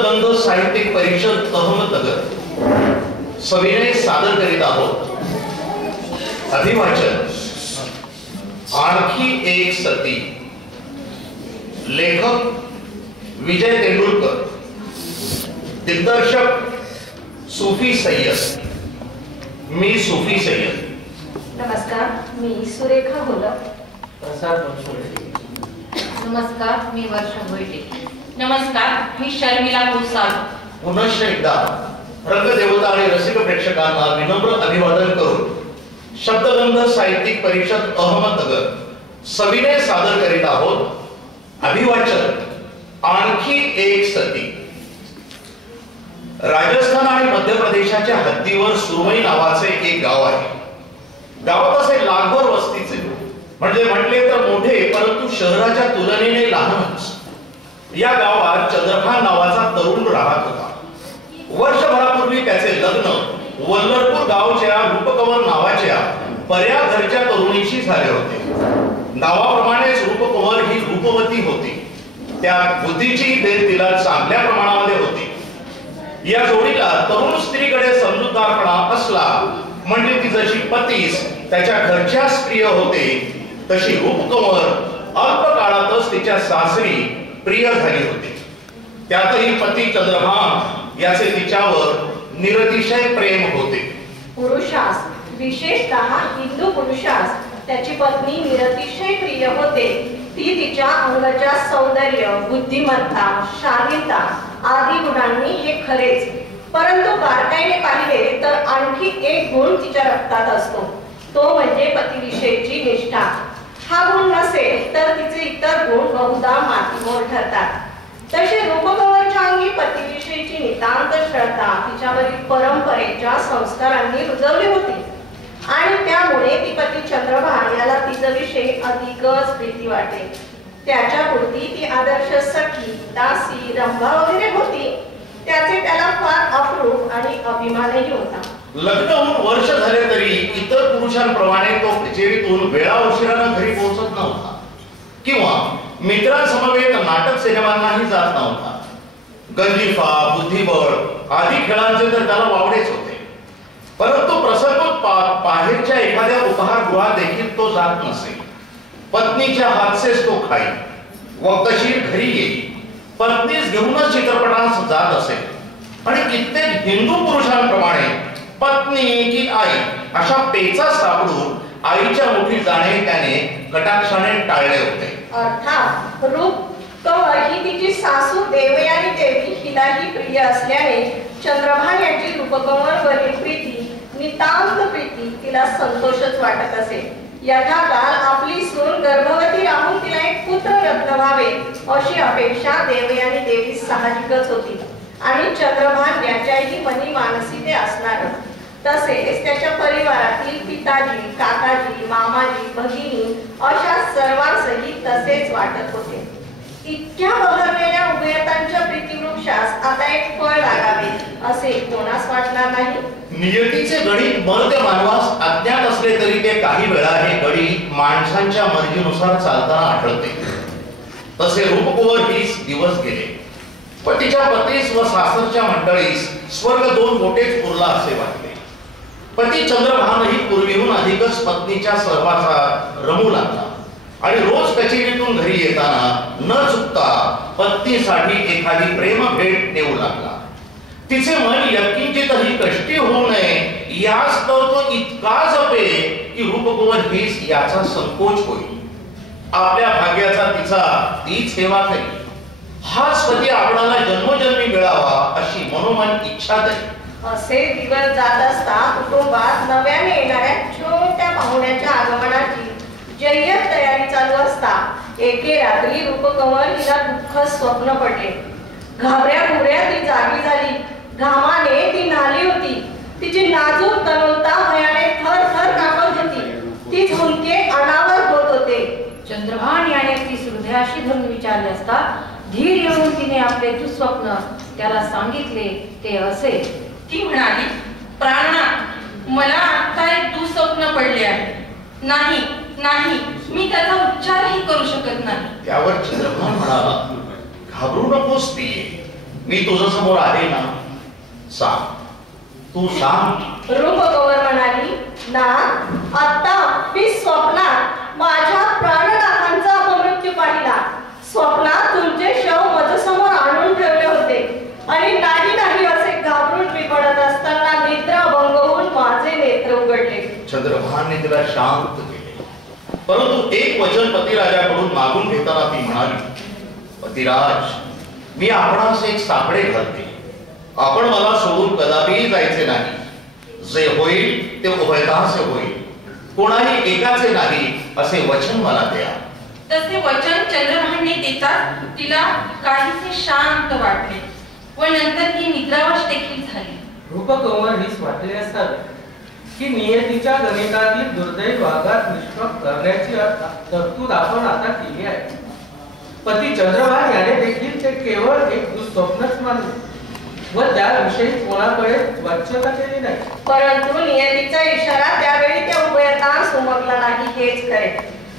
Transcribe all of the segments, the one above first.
शब्दगंध साहित्यिक परिषद अहमदनगर सविनय सादर करीत आहोत अभिवाचन आणखी एक सती। लेखक विजय तेंडुलकर, दिग्दर्शक सूफी सय्यद। मी सूफी सय्यद। नमस्कार, मी सुरेखा घोलप। नमस्कार, मी वर्षा भोईटे। नमस्कार, मी शर्मिला भोसाल। पुनश्च एकदा रंगदेवता आणि रसिक प्रेक्षकांना विनम्र अभिवादन करून शब्दगंध साहित्यिक परिषद अहमदनगर सविनय सादर करीत आहोत अभिवाचन आणखी एक सती। राजस्थान आणि मध्य प्रदेशाच्या हद्दीवर सुरमई नावाचे एक गाव आहे। गावात असे लाखभर वस्तीचे, म्हणजे म्हटले तर मोठे परंतु शहराच्या तुलनेने लहानच। या गावात चंद्रभान नावाचा तरुण राहत होता। वर्षभरापूर्वी त्याचे लग्न वल्लरपूर गावच्या रूपकंवर नावाच्या पर्या घरच्या तरुणीशी झाले होते। नावाप्रमाणेच रूपकंवर ही रूपवती होती। त्या बुद्धीची देण तिला चांगल्या प्रमाणामध्ये होती। या जोडीला तरुण स्त्रीकडे समजूतदारपणा असला म्हणजे ती जशी पतीस त्याच्या घरच्यास प्रिय होते, तशी रूपकंवर अल्प काळातच तिच्या सासरी प्रिय झाली होती। त्यातही पती चंद्रभान याचे तिच्यावर निरतिशय प्रेम होते। पुरुषास, विशेषतः हिंदू पुरुषास त्याची पत्नी निरतिशय प्रिय होते। ती तिच्या अंगाच्या सौंदर्य, बुद्धिमत्ता, शालीनता आदी गुणांनी हे खरेच, परंतु बारकाईने पाहिले तर आणखी एक गुण तिच्या रक्तात असतो, तो म्हणजे पतीविषयीची निष्ठा। हा गुण नसेल तर तिचे इतर गुण बहुधा मातीमोल ठरतात। तसे रूपकंवरच्या अंगी पतीविषयीची नितांत श्रद्धा तिच्यावरील परंपरेच्या संस्कारांनी रुजवली होती आणि त्यामुळे ती पती चंद्रभान याला तिच्याविषयी अधिकच प्रीती वाटे। त्याच्यापुरती ती आदर्श सखी, दासी, रंभा वगैरे होती। त्याचे त्याला फार अप्रूप आणि अभिमानही होता। लग्न होऊन वर्ष झाले तरी इतर पुरुषांप्रमाणे तो कचेरीतून वेळा उशिराने घरी पोहोचत नव्हता किंवा मित्रांसमवेत नाटक सिनेमांनाही जात नव्हता। गंजिफा, बुद्धिबळ आदी खेळांचे तर त्याला वावडेच होते, परंतु प्रसंगोपात बाहेरच्या एखाद्या उपहारगृहात देखील तो जात नसे। पत्नीच्या हातचेच तो खाई, वक्तशीर घरी येई, पत्नीस घेऊनच चित्रपटास जात असे आणि कित्येक हिंदू पुरुषांप्रमाणे पत्नी की आई अशा पेचा सापडून आईच्या मुठी जाणे त्याने कटाक्षाने टाळले होते। अर्थात रूपकंवर ही तिची सासू देवयानी देवी हिलाही प्रिय असल्याने चंद्रभान यांची रूपकंवरवरील प्रीती, नितांत प्रीती तिला संतोषच वाटत असे। यथाकाल आपली सून गर्भवती राहून तिला एक पुत्र रत्न व्हावे अशी अपेक्षा देवयानी देवी साहजिकच होती आणि चंद्रभान याच्याही मनी मानसी ते असणार। तसेच त्याच्या परिवारातील पिताजी, काकाजी, मामाजी, भगिनी अशा सर्वांसही तसेच वाटत होते। इतक्या बहरलेल्या उभयतांच्या प्रीतिवृक्षास आता एक फळ लागावे असे कोणास वाटणार नाही। नियतीचे गणित मर्त्य मानवास अज्ञात असले तरी ते काही वेळा हे गणित माणसांच्या मर्जीनुसार चालताना आढळते। तसे रूपकुंवर 20 दिवस गेले। पतीच्या पतीस व सासरच्या मंडळीस स्वर्ग दोन मोठेच पुरला असे वाटले। पती चंद्रभानही पूर्वीहून अधिकच पत्नीच्या सहवासात रमू लागला आणि रोज कचेरीतून घरी येताना न चुकता पत्नीसाठी एखादी प्रेम भेट देऊ लागला। तिचे मन यत्किंचितही कष्टी होऊ नये यास्तव तो इतका जपे की रूपकुंवर हीच याचा संकोच होईल। आपल्या भाग्याचा तिचा तीच सेवा करी, हाच पती आपणाला जन्मोजन्मी मिळावा अशी मनोमन इच्छा तरी। असे दिवस जात असता कुटुंबात नव्याने येणाऱ्या छोट्या पाहुण्याच्या आगमनाची जय्यत तयारी चालू असता एके रात्री रूपकंवर हिला दुःख स्वप्न पडले। घाबऱ्या घुबऱ्या ती जागी झाली, घामाने ती नाली होती। तिची नाजूक तनुता भयाने थर थर कापत होती। ती झुंके अनावर होत होते। चंद्रभान याने ती हृदयाशी धरून विचारले असता धीर येऊन तिने आपले दुःस्वप्न त्याला सांगितले ते असे। ती म्हणाली, प्राणनाथ, मला आता एक दुःस्वप्न पडले आहे। नाही नाही, मी त्याचा उच्चारही करू शकत नाही। त्यावर चंद्रभान म्हणाला, घाबरू नकोस पिये, मी तुझ्या समोर आहे ना, सांग, तू सांग. रूपकवर म्हणाली, ना आता मी स्वप्नात माझ्या प्राणनाथांचा अपमृत्यू पाहिला. स्वप्नात तुमचे शव माझ्यासमोर आणून ठेवले होते आणि नाही नाही असे घाबरून मी पडत असताना निद्रा भंग होऊन माझे नेत्र उघडले. चंद्रभान तिला शांत केले, परंतु एक वचन पतिराजाकडून मागून घेताना ती म्हणाली, पतिराज, मी आपणास एक साकडे घालते. आपण मला सोडून कदापि जायचे नाही. जे होईल ते उभयताचे होईल, कोणाही एकाचे नाही असे वचन मला द्या. तसे वचन चंद्रभानने देताच तिला काहीसे शांत वाटले व नंतर ती निद्रावश देखील झाली. रूपकवर हीच वाटले असावे की नियतीच्या गणितातील दुर्दैव आघात निष्प्रभ करण्याची तरतूद आपण आता केली आहे. पती चंद्रभान याने देखील ते केवळ एक दुःस्वप्नच मानले व त्याविषयी कोणाकडे वाच्यता केली नाही. परंतु नियतीचा इशारा त्यावेळी त्या उभयतांस उमगला नाही हेच खरे.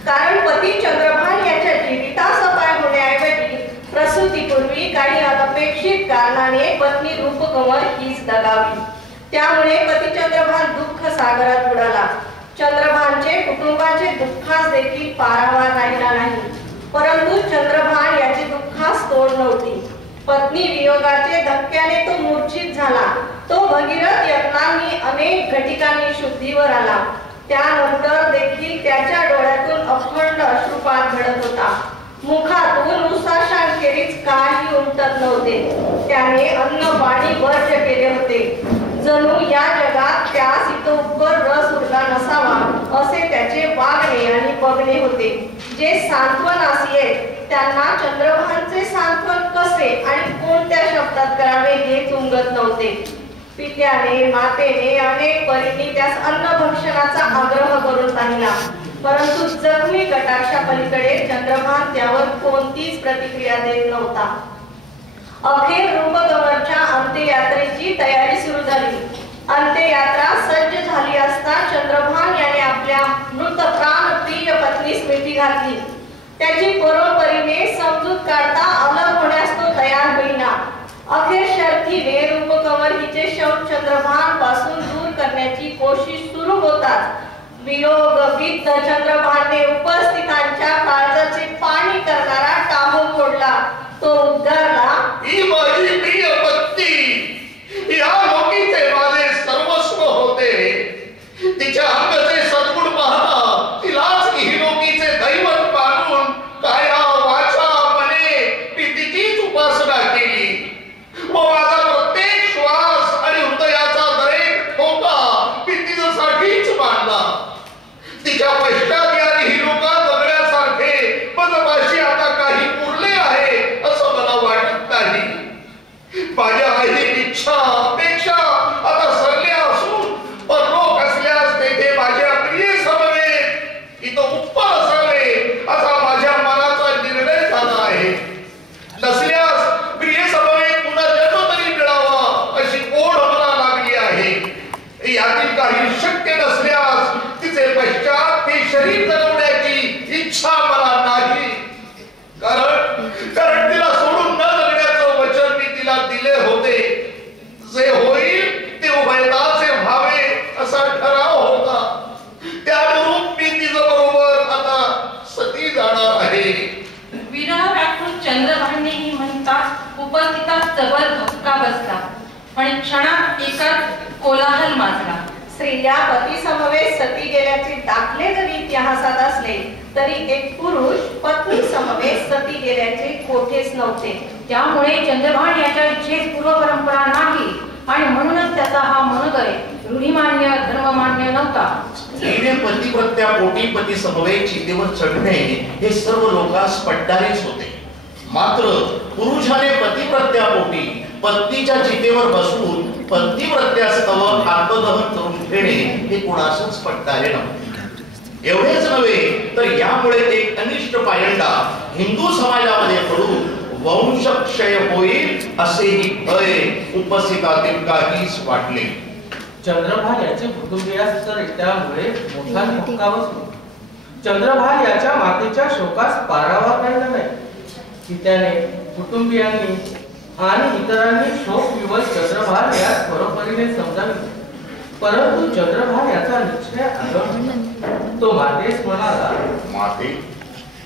कारण पती चंद्रभान याच्या जीवितास अपाय होण्याऐवजी प्रसूतीपूर्वी काही अनपेक्षित कारणाने पत्नी रूपकमर हीच दगावली. त्यामुळे पती चंद्रभान दुःख सागरात बुडाला. चंद्रभानचे कुटुंबाचे दुःखास देखील पारावार राहिला नाही. परंतु चंद्रभान याची दुःखास तोड नव्हती. पत्नी वियोगाचे धक्क्याने तो मूर्छित झाला. तो भगीरथ यत्नांनी अनेक घटिकांनी शुद्धीवर आला. त्यानंतर देखील त्याच्या डोळ्यातून अखंड अश्रुपात घडत होता. मुखातून उसाशांखेरीज काही उमटत नव्हते. त्याने अन्न पाणी वर्ज्य केले होते. जणू या जगात त्यास इतोपर रस उरला नसावा असे त्याचे वागणे आणि बघणे होते. जे सांत्वनासी त्यांना चंद्रभानचे सांत्वन कसे आणि कोणत्या शब्दात करावे हे चुंगत नव्हते. पित्याने मातेने अनेक परीने त्यास अन्नभक्षणाचा आग्रह करून पाहिला, परंतु जखमी कटाक्षा पलीकडे चंद्रभान त्यावर कोणतीच प्रतिक्रिया देत नव्हता. अखेर रूपकमरच्या अंत्ययात्रेची तयारी सुरू झाली. अंत्ययात्रा सज्ज झाली असता चंद्रभान याने आपल्या मृत प्राणप्रिय पत्नीस मिठी घातली. त्याची परोपरीने समजूत काढता अलग होण्यास तो तयार होईना. अखेर शर्थीने रूपकमर हिचे शव चंद्रभान पासून दूर करण्याची कोशिश सुरू होताच वियोग विद्ध चंद्रभानने उपस्थितांच्या काळजाचे पाणी करणारा टाहो फोडला. तो उद्गारला, ही माझी प्रिय पत्नी, या लोकीचे माझे सर्वस्व होते. तिच्या अंगाचे सद्गुण पाहता तिलाच ही लोकीचे दैवत मानून काया वाचा मने मी तिचीच उपासना केली व माझा प्रत्येक श्वास आणि हृदयाचा दरेक ठोका मी तिच्यासाठीच मानला. तिच्या पश्चात या ही लोका जगण्यासारखे पदपाशी आता काही उरले आहे असं मला वाटत नाही. माझ्या ऐहिक इच्छा अपेक्षा आता सरल्या असून परलोक असल्यास तेथे माझ्या प्रिय समवेत इथं उत्पन्न असावे असा माझ्या मनाचा निर्णय झाला आहे. नसल्यास प्रिय समवेत पुन्हा जन्म तरी मिळावा अशी ओढ मला लागली आहे. यातील काही शक्य नसल्यास तिचे पश्चात हे शरीर जगवण्याची इच्छा मला नाही. कारण तिला सोडून न जगण्याचं वचन मी तिला दिले होते. जे होईल ते उभयताचे व्हावे असा ठराव होता. त्यानुरूप मी तिच्या बरोबर आता सती जाणार आहे. विरह व्याकुळ चंद्रभाननेही म्हणतात उपस्थितात जबर धक्का बसला आणि क्षणात एकाच कोलाहल माजला. स्त्रिया पती समवेत सती गेल्याचे दाखले जरी इतिहासात असले तरी एक पुरुष पत्नी समवेत सती गेल्याचे कोठेच नव्हते. त्यामुळे चंद्रभान याच्या इच्छेत पूर्व परंपरा नाही आणि म्हणूनच त्याचा हा मनोदय रूढीमान्य धर्ममान्य नव्हता. स्त्रीने पतिव्रत्या पोटी पती समवेत चितेवर चढणे हे सर्व लोकांस पटणारेच होते. मात्र पुरुषाने पतिव्रत्या पोटी पत्नीच्या चितेवर बसून पतिव्रत्यास्तव आत्मदहन करून घेणे हे कुणासच पटणारे नव्हते. एवढेच नव्हे तर यामुळे एक अनिष्ट पायंडा हिंदू समाजामध्ये पडून वंशक्षय होईल असेही भय उपस्थितातील काहीच वाटले. चंद्रभान याचे कुटुंबियास तर त्यामुळे मोठा धक्का बसला. चंद्रभान याच्या मातेच्या शोकास पारावार राहिला नाही की त्याने कुटुंबियांनी आणि इतरांनी शोकविवश चंद्रभान यास बरोबरीने समजाविले. परंतु चंद्रभान याचा निश्चय आढळला. तो मातेस म्हणाला, माते,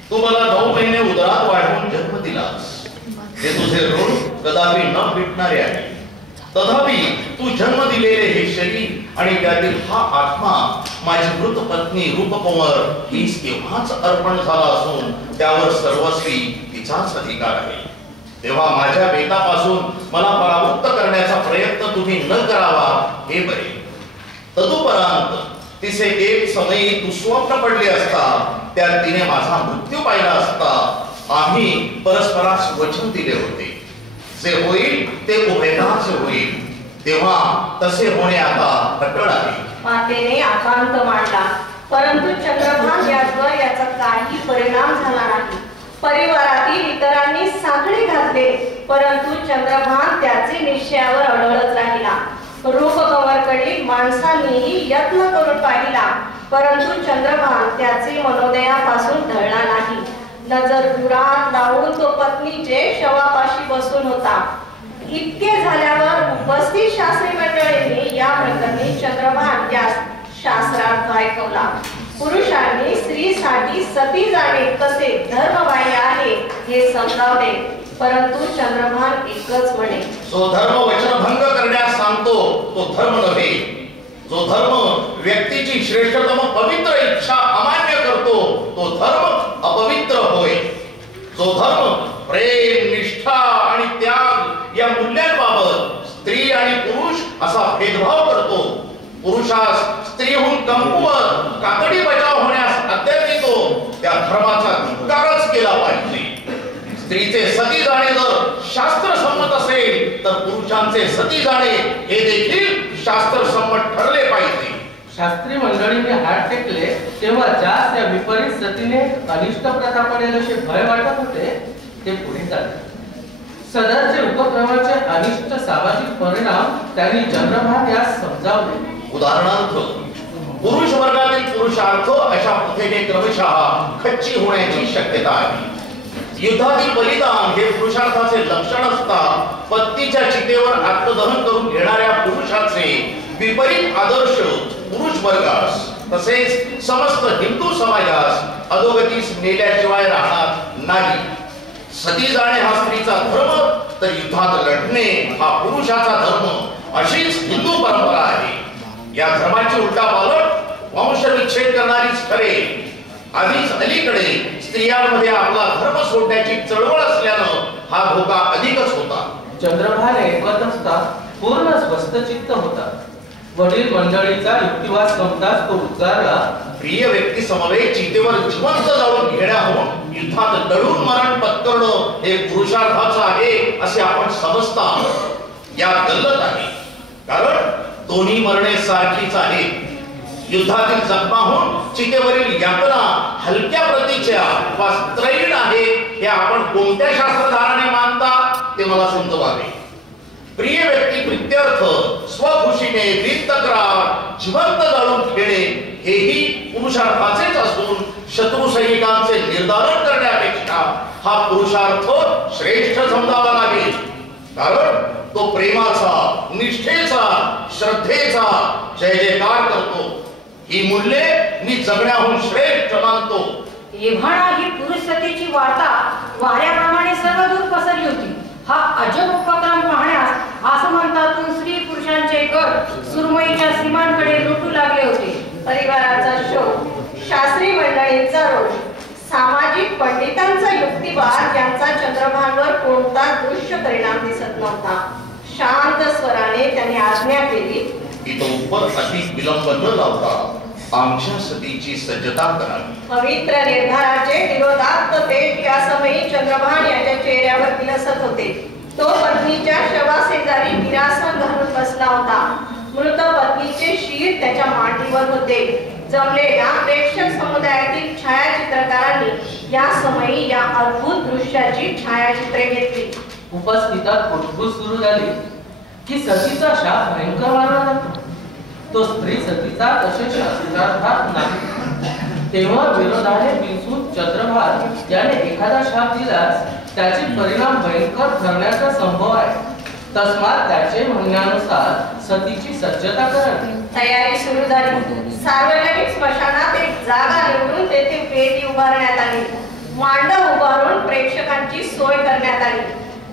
तू मला 9 महिने उदरात वाढवून जन्म दिलास. हे तुझे ऋण कदापि न फिटणारे आहे. तथापि तू जन्म दिलेले हे शरीर आणि त्यातील हा आत्मा माझी मृत पत्नी रूपकुंवर हीच केव्हाच अर्पण झाला असून त्यावर सर्वस्वी तिचाच अधिकार आहे. तेव्हा माझ्या बेतापासून मला परावृत्त करण्याचा प्रयत्न तुम्ही न करावा हे बरे. तदुपरांत तिचे एक समयी तू स्वप्न पडले असता, त्यात तिने माझा मृत्यू पाहिला असता आम्ही परस्परास वचन दिले होते, जे होईल ते उभयताच होईल. तेव्हा तसे होणे आता अटळ आहे. मातेने आकांत मांडला, परंतु चंद्रभान यावर याचा काही परिणाम झाला नाही. परिवारातील इतरांनी साखळी घातले, परंतु चंद्रभान त्याचे निश्चयावर अडळच राहिला. रूपकंवरकडील माणसांनीही यत्न करून पाहिला, परंतु चंद्रभान त्याचे मनोदयापासून ढळला नाही. नजर दुरात लावून तो पत्नीचे शवापाशी बसून होता. इतके झाल्यावर उपस्थित शास्त्री मंडळींनी या प्रकरणी चंद्रभान यास शास्त्रार्थ ऐकवला. पुरुषांनी स्त्रीसाठी सती जाणे कसे धर्मबाह्य आहे हे समजावले, परंतु चंद्रभान एकच म्हणे, जो धर्म वचनभंग करण्यास सांगतो तो धर्म नव्हे. जो धर्म व्यक्तीची श्रेष्ठतम पवित्र इच्छा अमान्य करतो तो धर्म अपवित्र होय. जो धर्म प्रेम, निष्ठा आणि त्याग या मूल्यांबाबत स्त्री आणि पुरुष असा भेदभाव करतो, पुरुषास स्त्रीहून कमकुवत कातडी बचाव होण्यास आज्ञा देतो, त्या धर्माचा धिक्कारच केला पाहिजे. स्त्रीचे सती जाणे जर शास्त्र संमत असेल तर पुरुषांचे सती जाणे हे देखील शास्त्र संमत ठरले पाहिजे. शास्त्री मंडळीने हात टेकले तेव्हा ज्यास या विपरीत सतीने अनिष्ट प्रथा पडेल असे भय वाटत होते ते पुढे चालले. सदरचे उपक्रमाचे अनिष्ट सामाजिक परिणाम त्यांनी चंद्रभान यास समजावले. उदाहरणार्थ, पुरुष वर्गातील पुरुषार्थ अशा प्रथेने क्रमशः खच्ची होण्याची शक्यता आहे. युद्धातील बलिदान हे पुरुषार्थाचे लक्षण असता पत्नीच्या चितेवर आत्मदहन करून घेणाऱ्या पुरुषाचे विपरीत आदर्श पुरुष वर्गास तसेच समस्त हिंदू समाजास अधोगतीस नेल्याशिवाय राहणार नाही. सती जाणे हा स्त्रीचा धर्म तर युद्धात लढणे हा पुरुषाचा धर्म अशीच हिंदू परंपरा आहे. या धर्माची उलटापालट वंशविच्छेद करणारीच ठरेल. आधीच अलीकडे स्त्रियांमध्ये आपला धर्म सोडण्याची चळवळ असल्यानं हा धोका अधिकच होता. चंद्रभान ऐकत असता पूर्ण स्वस्थचित्त होता. वडील मंडळीचा युक्तिवाद संपताच तो उद्गारला, प्रिय व्यक्ती समवेत चितेवर जिवंत जाळून घेण्याहून युद्धात लढून मरण पत्करणं हे पुरुषार्थाचं आहे असे आपण समजता. यात गल्लत आहे, कारण दोन्ही मरणे सारखीच आहेत. युद्धातील जखमाहून चितेवरील यातना हलक्या प्रतीच्या वा त्रैण आहे हे आपण कोणत्या शास्त्रधाराने मानता ते मला समजवावे. प्रिय व्यक्ती प्रित्यर्थ स्वखुशीने बिनतक्रार जिवंत जाळून घेणे हेही पुरुषार्थाचेच असून शत्रू सैनिकांचे निर्धारण करण्यापेक्षा हा पुरुषार्थ श्रेष्ठ समजावा लागेल. कारण तो प्रेमाचा, निष्ठेचा, श्रद्धेचा जय जयकार करतो. ही मूल्ये मी जगण्याहून श्रेष्ठ मानतो. एव्हाना ही पुरुष सतीची वार्ता वाऱ्याप्रमाणे सर्वदूर पसरली होती. हा अजब उपक्रम पाहण्यास आसमंतातून स्त्री पुरुषांचे गट सुरमईच्या सीमांकडे लुटू लागले होते. परिवाराचा शोक, शास्त्री मंडळींचा रोष, सामाजिक पंडितांचा युक्तिवाद यांचा चंद्रभानवर कोणता दृश्य परिणाम दिसत नव्हता. शांत स्वराने त्यांनी आज्ञा केली, इतोपर अधिक विलंब न लावता आमच्या सतीची सज्जता करावी. पवित्र निर्धाराचे विरोधात तेज या समयी चंद्रभान याच्या चेहऱ्यावर विलसत होते. तो पत्नीच्या शवाशेजारी विरासन घालून बसला होता. मृत पत्नीचे शीर त्याच्या मांडीवर होते. जमलेल्या प्रेक्षक समुदायातील छायाचित्रकारांनी या समयी या अद्भुत दृश्याची छायाचित्रे घेतली. उपस्थितात कुटकुस सुरू झाली की सतीचा शाप भयंकर मानला जातो. तो स्त्री सतीचा तसे शास्त्रार्थात नाही. तेव्हा विरोधाने बिनसूत चंद्रभान याने एखादा शाप दिल्यास त्याचे परिणाम भयंकर ठरण्याचा संभव आहे. तस्मात त्याचे म्हणण्यानुसार सतीची सज्जता करावी. तयारी सुरू झाली. सार्वजनिक स्मशानात एक जागा निवडून तेथे वेदी उभारण्यात आली. मांडव उभारून प्रेक्षकांची सोय करण्यात आली.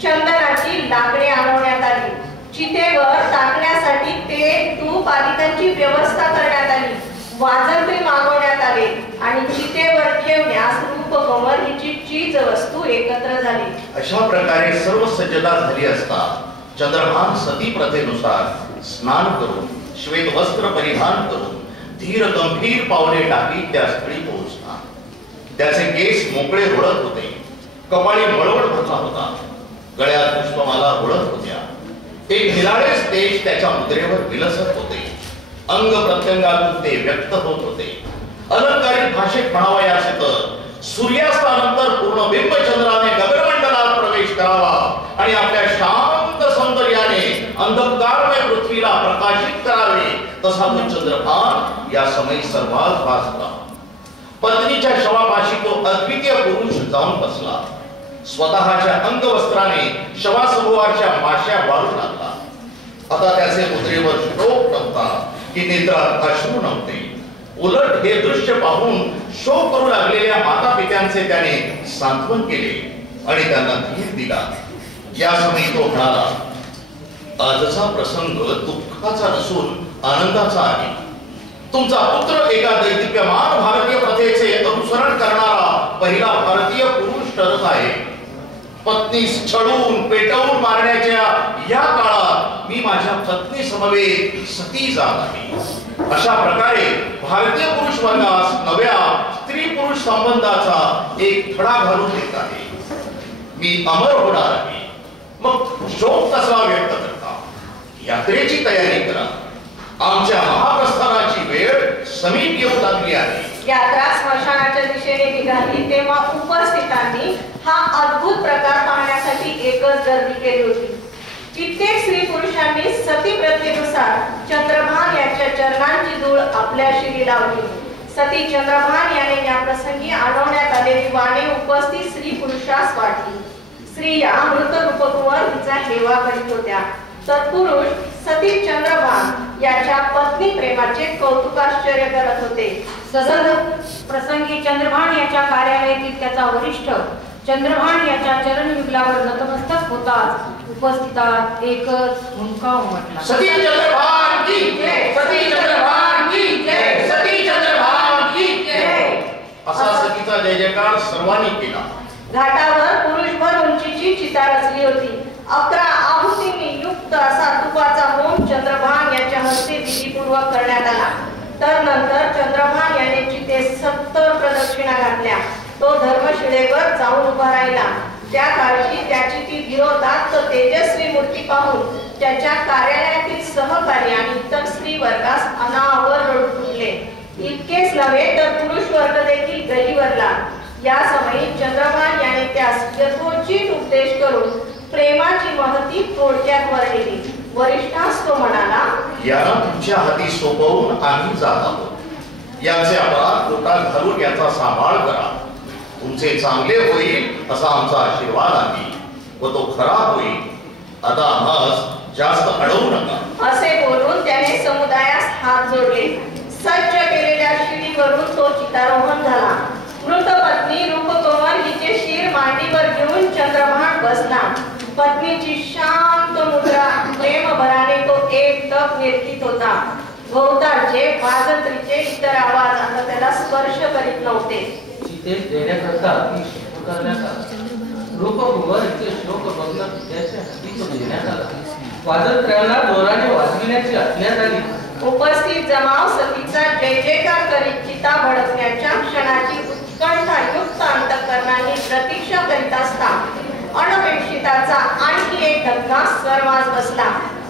चंदनाची लाकडे आणवण्यात आली. चितेवर टाकण्यासाठी तेल, तूप आदिकांची व्यवस्था करण्यात आली. वाजंत्री मागवण्यात आले आणि चितेवर ठेवण्यास रूपकमल हिची चीज वस्तू एकत्र झाली. अशा प्रकारे सर्व सज्जता झाली असता चंद्रभान सती प्रथेनुसार स्नान करून श्वेत वस्त्र परिधान करून धीर गंभीर पावले टाकीत त्या स्थळी पोहोचला. त्याचे केस मोकळे रुळत होते. कपाळी मळवट भरला होता. गळ्यात पुष्पमाला रुळत होत्या. एक निराळेच तेज त्याच्या मुद्रेवर विलसत होते. अंग प्रत्यंगातून ते व्यक्त होत होते. अलंकारिक भाषेत म्हणावयाचे तर सूर्यास्तानंतर पूर्ण बिंबचंद्राने गगनमंडलात प्रवेश करावा आणि आपल्या शांत सौंदर्याने अंधकारमय पृथ्वीला प्रकाशित करावे तसा तो चंद्रभान या समयी सर्वात भासला. पत्नीच्या शवापाशी तो अद्वितीय पुरुष जाऊन बसला. स्वतःच्या अंगवस्त्राने शवासमूहाच्या माश्या वाळू लागला. आता त्याचे मुद्रेवर शोक नव्हता की नेत्रात अश्रू नव्हते. उलट हे दृश्य पाहून शोक करू लागलेल्या माता पित्यांचे त्याने सांत्वन केले आणि त्यांना धीर दिला. या समयी तो म्हणाला, आजचा प्रसंग दुःखाचा नसून आनंदाचा आहे. तुमचा पुत्र एका दैदिप्यमान भारतीय प्रथेचे अनुसरण करणारा पहिला भारतीय पुरुष ठरत आहे. पत्नी छळून पेटवून मारण्याच्या या काळात मी माझ्या पत्नी समवेत सती जात आहे. अशा प्रकारे भारतीय पुरुष वर्गास नव्या स्त्री पुरुष संबंधाचा एक थडा घालून देत आहे. मी अमर होणार आहे. मग शोक कसा व्यक्त करता? यात्रेची तयारी करा. आमच्या महाप्रस्थानाची वेळ समीप येऊ लागली आहे. यात्रा स्मशानाच्या दिशेने निघाली तेव्हा उपस्थितांनी हा अद्भुत प्रकार पाहण्यासाठी एकच गर्दी केली होती. कित्येक स्त्री पुरुषांनी सती प्रथेनुसार चंद्रभान याच्या चरणांची धूळ आपल्या शिरी लावली. सती चंद्रभान याने या प्रसंगी आणवण्यात आलेली वाणे उपस्थित स्त्री पुरुषास वाटली. स्त्रिया मृत रूपकुंवर हिचा हेवा करीत होत्या, तर पुरुष सती चंद्रभान याच्या पत्नी प्रेमाचे कौतुकाश्चर्य करत होते. सदर प्रसंगी चंद्रभान याच्या कार्यालयातील त्याचा वरिष्ठ चंद्रभान याच्या चरणयुगलावर नतमस्तक होताच उपस्थितात एकच हुंका उमटला. सती चंद्रभान की जय, सती चंद्रभान की जय, सती चंद्रभान की जय असा सतीचा जय जयकार सर्वांनी केला. घाटावर पुरुषभर उंचीची चिता रचली होती. 11 आहुतींनी युक्त असा तुपाचा होम चंद्रभान याच्या हस्ते विधीपूर्वक करण्यात आला. तर नंतर चंद्रभान याने चितेस 70 प्रदक्षिणा घातल्या. तो धर्मशिळेवर जाऊन उभा राहिला. त्या काळची त्याची ती धीरोदात्त तेजस्वी मूर्ती पाहून त्याच्या कार्यालयातील सहकारी आणि इतर स्त्री वर्गास अनावर रडू फुटले. इतकेच नव्हे तर पुरुष वर्ग देखील गहिवरला. या समयी चंद्रभान याने त्यास यथोचित उपदेश करून प्रेमाची महती थोडक्यात वर्णिली. वरिष्ठास तो म्हणाला, याला तुमच्या हाती सोपवून आम्ही जात आहोत. याचे अपराध पोटात घालून याचा सांभाळ करा. तुमचे चांगले होईल असा आमचा आशीर्वाद आहे व तो खरा होईल. आता आम्हास जास्त अडवू नका. असे बोलून त्याने समुदायास हात जोडले. सज्ज केलेल्या शिडीवरून तो चितारोहण झाला. मृत पत्नी रूपकुंवर हिचे शिर मांडीवर घेऊन चंद्रभान बसला. पत्नीची शांत मुद्रा प्रेमभराने तो एकटक निर्मित होता. भोवतालचे वाजंत्रीचे इतर आवाज आता त्याला स्पर्श करीत नव्हते. चितेस देण्याकरता ती शोक करण्यात आला. रूपकुंवर हिचे शोक बघता त्याच्या हाती तो देण्यात आला. वाजंत्र्यांना जोराने वाजविण्याची आज्ञा झाली. उपस्थित जमाव सतीचा जय जयकार करीत चिता भडकण्याच्या क्षणाची उत्कंठायुक्त अंतःकरणाने प्रतीक्षा करीत असता अनपेक्षिताचा आणखी एक धक्का सर्वांस बसला.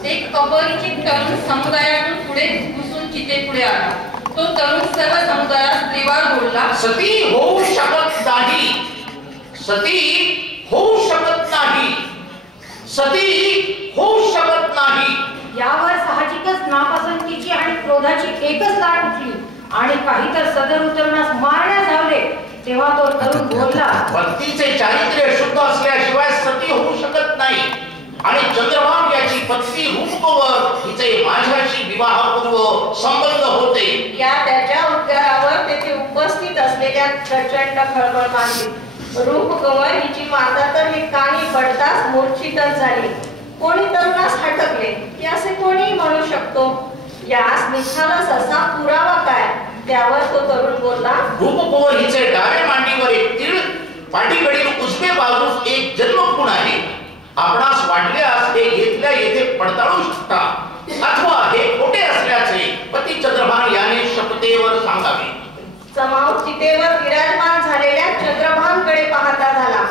एक अपरिचित तरुण समुदायातून पुढे घुसून चिते पुढे आला. तो तरुण सर्व समुदायात त्रिवार बोलला, सती होऊ शकत नाही. सती होऊ शकत नाही. सती होऊ शकत नाही. यावर साहजिकच नापसंतीची आणि क्रोधाची एकच लाट उठली आणि काही तर सदर उतरण्यास मारण्यास धावले, तेव्हा तो तरुण बोलला, पत्नीचे चारित्र्य शुद्ध असल्याशिवाय सती होऊ शकत नाही आणि चंद्रभान याची पत्नी रूपकुंवर हिचे माझ्याशी विवाहपूर्व संबंध होते. या त्याच्या उद्गारावर तेथे उपस्थित असलेल्या प्रचंड खळबळ माजली. रूपकुंवर हिची माता तर हे कानी पडताच मूर्छितच झाली. कोणी तरुणास हटकले की असे कोणी म्हणू शकतो. यास निखालस असा पुरावा काय? त्यावर तो तरुण बोलला, रूपकुंवर हिचे डावे मांडीवर एक तीळ, पाठीकडील उजवे बाजूस एक जन्मखूण आहे. आपणास वाटल्यास हे घेतल्या येथे पडताळू शकता अथवा हे खोटे असल्याचे पती चंद्रभान याने शपथेवर सांगावे. जमाव चितेवर विराजमान झालेल्या चंद्रभानकडे पाहता झाला.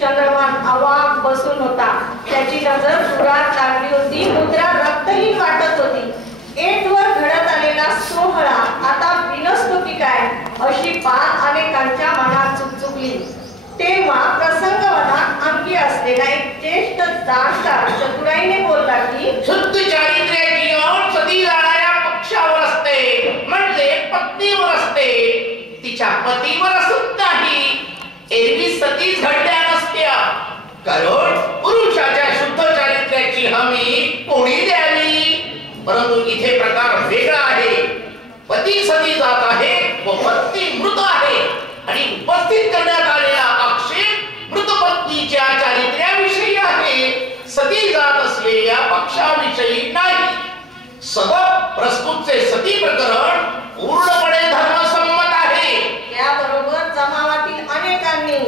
चंद्रभान अवाक बसून होता. त्याची नजर दुरात लागली होती. मुद्रा रक्तहीन वाटत होती. एटवर घडत आलेला सोहळा आता विनसतो की काय अशी पान अनेकांच्या मनात चुकचुकली. तेव्हा प्रसंगवनात अंगी असलेला एक ज्येष्ठ जाणकार चतुराईने बोलला की शुद्ध चारित्र्याची ओढ सती जाणाऱ्या पक्षावर असते, म्हणजे पत्नीवर असते, तिच्या पतीवर असत नाही. एरवी सती झडल्या नसत्या, कारण पुरुषाच्या शुद्ध चारित्र्याची हमी कोणी द्यावी. परंतु इथे प्रकार वेगळा आहे. पती सती जात आहे व पत्नी मृत आहे आणि उपस्थित करण्यात आलेला आक्षेप मृत पत्नीच्या चारित्र्याविषयी आहे, सती जात असलेल्या पक्षाविषयी नाही. सदर प्रस्तुतचे सती प्रकरण पूर्णपणे धर्मसंमत आहे. त्याबरोबर जमावातील अनेकांनी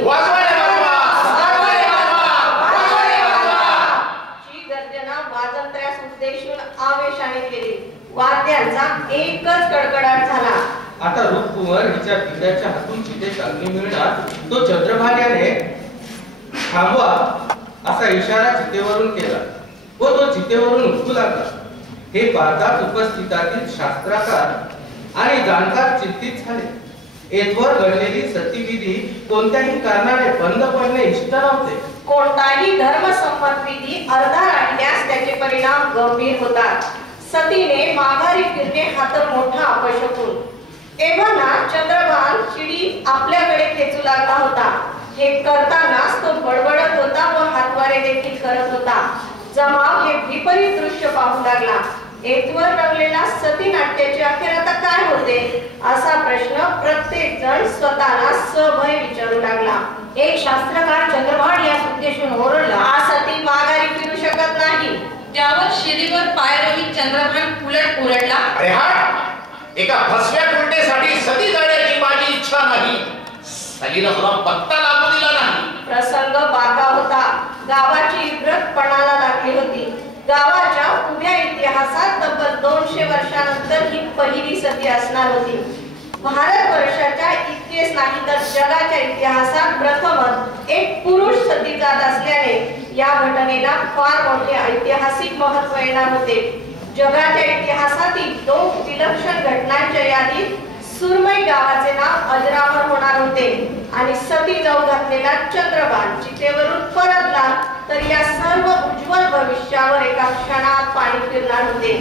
ची गर्जना वाजंत्र्यास उद्देशून आवेशाने केली. वाद्यांचा एकच कडकडाट झाला. आता रूपकुंवर हिच्या पित्याच्या हातून चितेत अग्नी मिळणार तो चंद्रभान याने थांबवा असा इशारा चितेवरून केला व तो चितेवरून उठू लागला. हे पाहताच उपस्थितातील शास्त्रकार आणि जाणकार चिंतित झाले. येथवर घडलेली सतीविधी कोणत्याही कारणाने बंद पडणे इष्ट नव्हते. कोणताही धर्मसंमत विधी अर्धा राहिल्यास त्याचे परिणाम गंभीर होतात. सतीने माघारी फिरणे हा तर मोठा अपशकुन. एव्हाना चंद्रभान शिडी आपल्याकडे खेचू लागला होता. हे करतानाच तो बडबडत होता व हातवारे देखील करत होता. जमाव हे विपरीत दृश्य पाहू लागला. येथवर रंगलेला सती नाट्याचे अखेर आता काय होते असा प्रश्न प्रत्येक जण स्वतःला सभय विचारू लागला. एक शास्त्रकार चंद्रभान यास उद्देशून ओरडला, हा सती माघारी फिरू शकत नाही. त्यावर शिडीवर पाय रोवी चंद्रभान उलट ओरडला, अरे हा, एका फसव्या कुंडेसाठी सती जाण्याची माझी इच्छा नाही. सलीला तुला पत्ता लागू दिला नाही. प्रसंग बाका होता. गावाची इब्रत पणाला लागली होती. गावाच्या उभ्या इतिहासात तब्बल 200 वर्षानंतर ही पहिली सती असणार होती. भारतवर्षाच्या इतकेच नाही तर जगाच्या इतिहासात प्रथमच एक पुरुष सती जात असल्याने या घटनेला फार मोठे ऐतिहासिक महत्त्व येणार होते. जगाच्या इतिहासातील 2 विलक्षण घटनांच्या यादीत सुरमई गावाचे नाव अजरामर होणार होते आणि सती जाऊ घातलेला चंद्रभान चितेवरून परतला तर या सर्व उज्ज्वल भविष्यावर एका क्षणात पाणी फिरणार होते.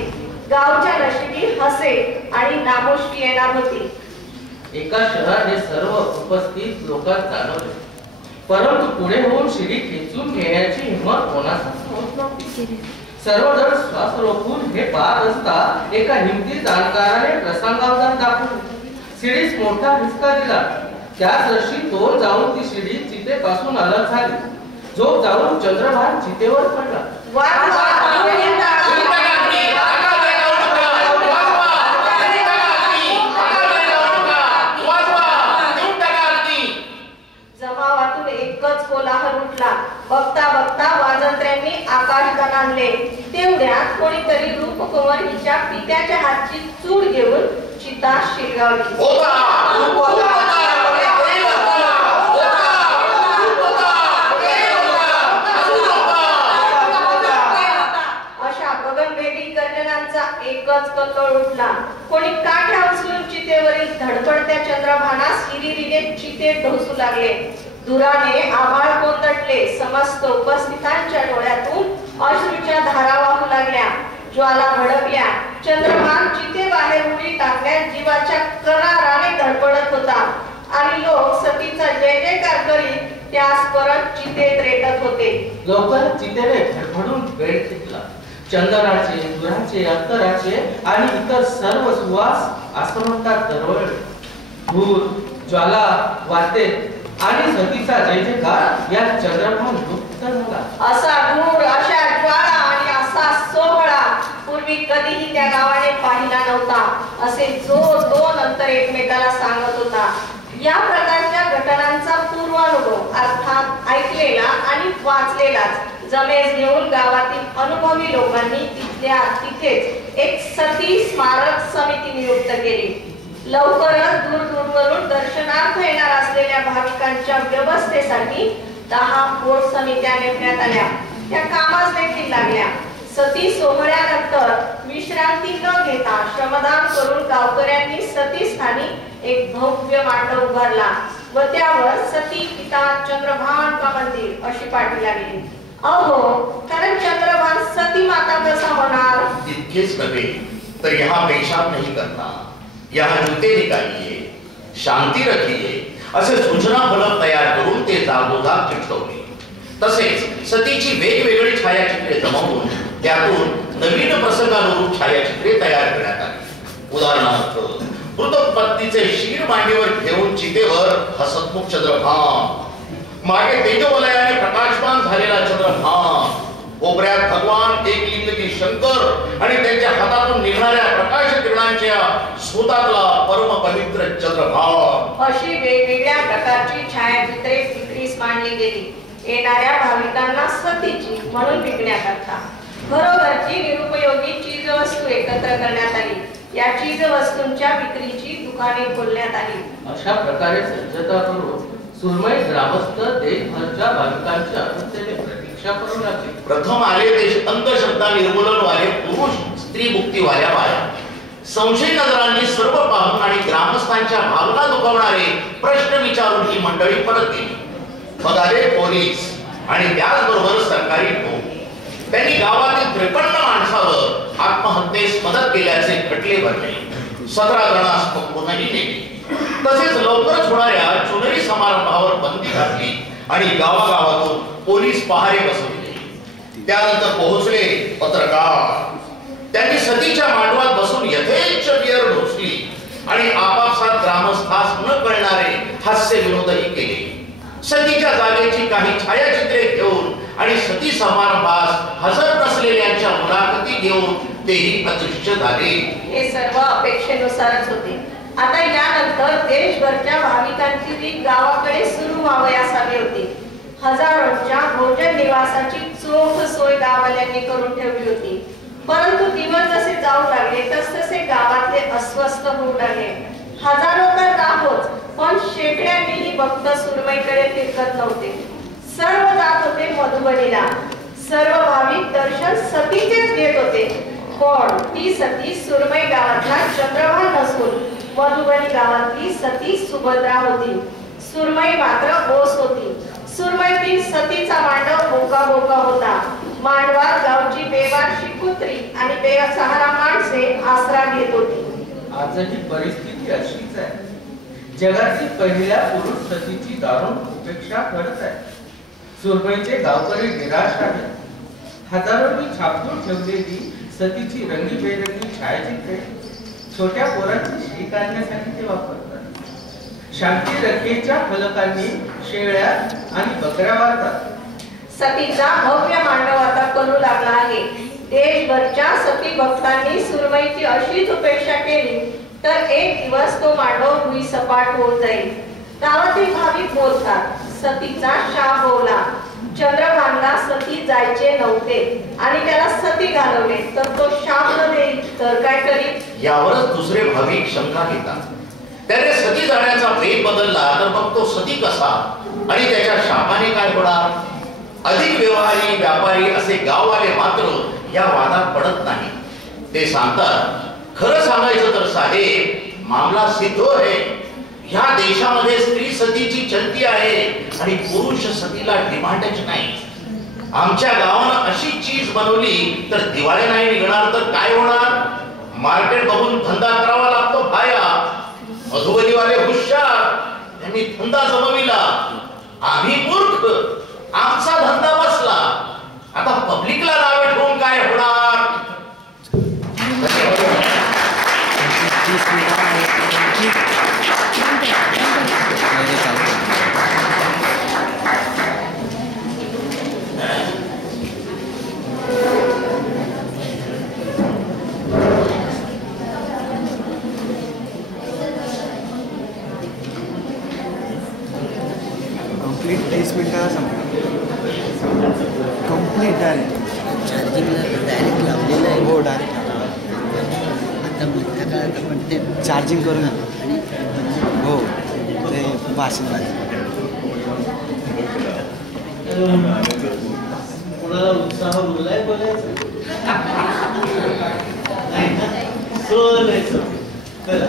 गावच्या नशिबी हसे आणि नामुष्की येणार होती. एका शहरात हे सर्व उपस्थित लोकांत जाणवले, परंतु पुढे होऊन शिडी खेचून घेण्याची हिंमत कोणाचाच होत नव्हती. सर्वजण श्वास रोखून हे पाहत असता एका हिमती जाणकाराने प्रसंगावधान दाखवले. शिडीस मोठा हिसका दिला. त्याच रशी तोल जाऊन ती शिडी चितेपासून अलग झाली. झोप जाऊन चंद्रभान चितेवर पडला. जमावातून एकच कोलाहल उठला. बघता बघता वाजंत्र्यांनी आकाश गणांले. तेवढ्यात कोणीतरी रूपकुंवर हिच्या पित्याच्या हातची चूड घेऊन चिता शिरगावली. अशा गगनभेदी गर्जनांचा एकच कल्लोळ उठला. कोणी काठ्या उचलून चितेवरील धडपडत्या चंद्रभानास हिरिरीने चितेत ढोसू लागले. दुराने आभाळ कोंदटले. समस्त उपस्थितांच्या डोळ्यातून अश्रूच्या धारा वाहू लागल्या. ज्वाला भडकल्या. चंद्रभान चितेबाहेर गावाकडे उडी टाकण्यात जीवाच्या कराराने धडपडत होता आणि लोक सतीचा जय जयकार करीत त्यास परत चितेत रेटत होते. लवकर चितेने धडपडून वेळ घेतला. चंदनाचे, दुराचे, अत्तराचे आणि इतर सर्व सुवास आसमंतात दरवळले. धूर, ज्वाला, वाते आणि सतीचा जय जयकार या चंद्रभान लुप्त झाला. असा धूर, अशा ज्वाळा आणि असा सोहळा पूर्वी कधीही त्या गावाने पाहिला नव्हता, असे जो तो नंतर एकमेकाला सांगत होता. या प्रकारच्या घटनांचा पूर्वानुभव अर्थात ऐकलेला आणि वाचलेलाच जमेस घेऊन गावातील अनुभवी लोकांनी तिथेच एक सती स्मारक समिती नियुक्त केली. लवकरच दूरवरून दर्शनार्थ येणार असलेल्या भाविकांच्या व्यवस्थेसाठी 10 पोट समित्या नेमण्यात आल्या. त्या कामास देखील लागल्या. सती सोहळ्यानंतर विश्रांती न घेता श्रमदान करून गावकऱ्यांनी सती स्थानी एक भव्य मांडव उभारला व त्यावर सती पिता चंद्रभान का मंदिर अशी पाठी लागली. अहो, कारण चंद्रभान सती माता कसा होणार? इतकेच नव्हे तर यहाँ पेशाब नहीं करना, यहाँ जूते निकालिए, शांती रखिए असे सूचना फलक तयार करून ते जागोजाग चिकटवले. तसेच सतीची वेगवेगळी छायाचित्रे जमवून त्यातून नवीन प्रसंगानुरूप छायाचित्रे तयार करण्यात आली. उदाहरणार्थ, मृत पत्नीचे शिर मांडीवर घेऊन चितेवर हसतमुख चंद्रभान, मागे तेजवलयाने प्रकाशमान झालेला चंद्रभान, कोपऱ्यात भगवान एकलिंगी शंकर आणि त्यांच्या हातातून निघणाऱ्या प्रकाश किरणांच्या स्फोटातला परम पवित्र चंद्रभान अशी वेगवेगळ्या प्रकारची छायाचित्रे विक्रीस मांडली गेली. येणाऱ्या भाविकांना सतीची म्हणून विकण्याकरता घरोघरची निरुपयोगी चीज वस्तू एकत्र करण्यात आली. या चीज वस्तूंच्या विक्रीची दुकाने खोलण्यात आली. अशा प्रकारे सज्जता करून सुरमई ग्रामस्थ देशभरच्या भाविकांच्या आतुरतेने प्रतीक्षा करू लागले. प्रथम आले ते अंधश्रद्धा निर्मूलन वाले पुरुष, स्त्री मुक्ती वाल्या बाया. संशय नजरांनी सर्व पाहून आणि ग्रामस्थांच्या भावना दुखवणारे प्रश्न विचारून ही मंडळी परत गेली. मग आले पोलीस आणि त्याचबरोबर सरकारी लोक. त्यांनी गावातील 53 माणसावर आत्महत्येस मदत केल्याचे खटले भरले. 17 जणांस पकडूनही नेले. तसेच लवकरच होणाऱ्या चुनरी समारंभावर बंदी घातली आणि गावागावातून पोलीस पहारे बसवले. त्यानंतर पोहोचले पत्रकार. त्यांनी सतीच्या मांडवात बसून यथेच्छ बियर ढोसली आणि आपापसात ग्रामस्थास न कळणारे हास्य विनोदही केले. सतीच्या जागेची काही छायाचित्रे घेऊन आणि सती समारंभास हजर नसलेल्यांच्या मुलाखती घेऊन तेही अदृश्य झाले. हे सर्व अपेक्षेनुसारच होते. आता यानंतर देशभरच्या भाविकांची रीत गावाकडे सुरू व्हावयास हवी होती. हजारोंच्या भोजन निवासाची चोख सोय गाववाल्यांनी करून ठेवली होती. परंतु दिवस जसे जाऊ लागले तसतसे गावातले अस्वस्थ होऊ लागले. हजारो तर राहोच, पण शेकड्यांनीही भक्त सुरमईकडे फिरकत नव्हते. सर्व जात होते मधुबनीला. सर्व भाविक दर्शन सतीचेच घेत होते. पण ती सती सुरमई गावातला चंद्रभान नसून मधुबनी गावातली सती सुभद्रा होती. सुरमई मात्र ओस होती. सुरमईतील सतीचा मांडव बोका बोका होता. मांडवात गावची बेवारशी कुत्री आणि बेसहारा माणसे आसरा घेत होती. आजही परिस्थिती अशीच आहे. जगातील पहिल्या पुरुष सतीची दारुण उपेक्षा करत आहे. सुरमईचे गावकरी निराश आहेत. हजारोंनी छापून ठेवलेली सतीची रंगीबेरंगी छायाचित्रे छोट्या पोरांची शी काढण्यासाठी ते वापरतात. शांती रखेच्या फलकांनी शेळ्या आणि बकऱ्या वाढतात. सतीचा भव्य मांडव आता करू लागला आहे. देशभरच्या सती भक्तांनी सुरमईची अशीच उपेक्षा केली तर एक दिवस तो मांडव भुई सपाट होत जाईल. गावातील भाविक बोलतात, सतीचा शाप होवला. चंद्रभानला सती जायचे नव्हते आणि त्याला सती घालवले तर तो शाप न देईल तर काय करील? यावरच दुसरे भाविक शंका घेतात. त्याने सती जाण्याचा वेग बदलला तर मग तो सती कसा आणि त्याच्या शापाने काय होणार? अधिक व्यवहारी व्यापारी असे गाववाले मात्र या वादात पडत नाही. ते सांगतात, खरं सांगायचं तर साहेब, मामला सिद्ध आहे. ह्या देशामध्ये स्त्री सतीची चलती आहे आणि पुरुष सतीला डिमांडच नाही. आमच्या गावानं अशी चीज बनवली तर दिवाळी नाही निघणार तर काय होणार? मार्केट बघून धंदा करावा लागतो भाया. मधुबनीवाले हुशार, त्यांनी धंदा जमविला. आम्ही मूर्ख, आमचा धंदा बसला. आता पब्लिकला नावे ठेवून काय होणार? कंप्लीट 30 मिनिटाला संपलं. कंप्लीट डायरेक्ट चार्जिंगला डायरेक्ट लावलेलं आहे. हो डायरेक्ट आता मधल्या काळात आपण ते चार्जिंग करून आलं. आणि हो ते भाषण कुणाला उत्साह उरलाय बोलायचं नाही ना? सोलायचं. चला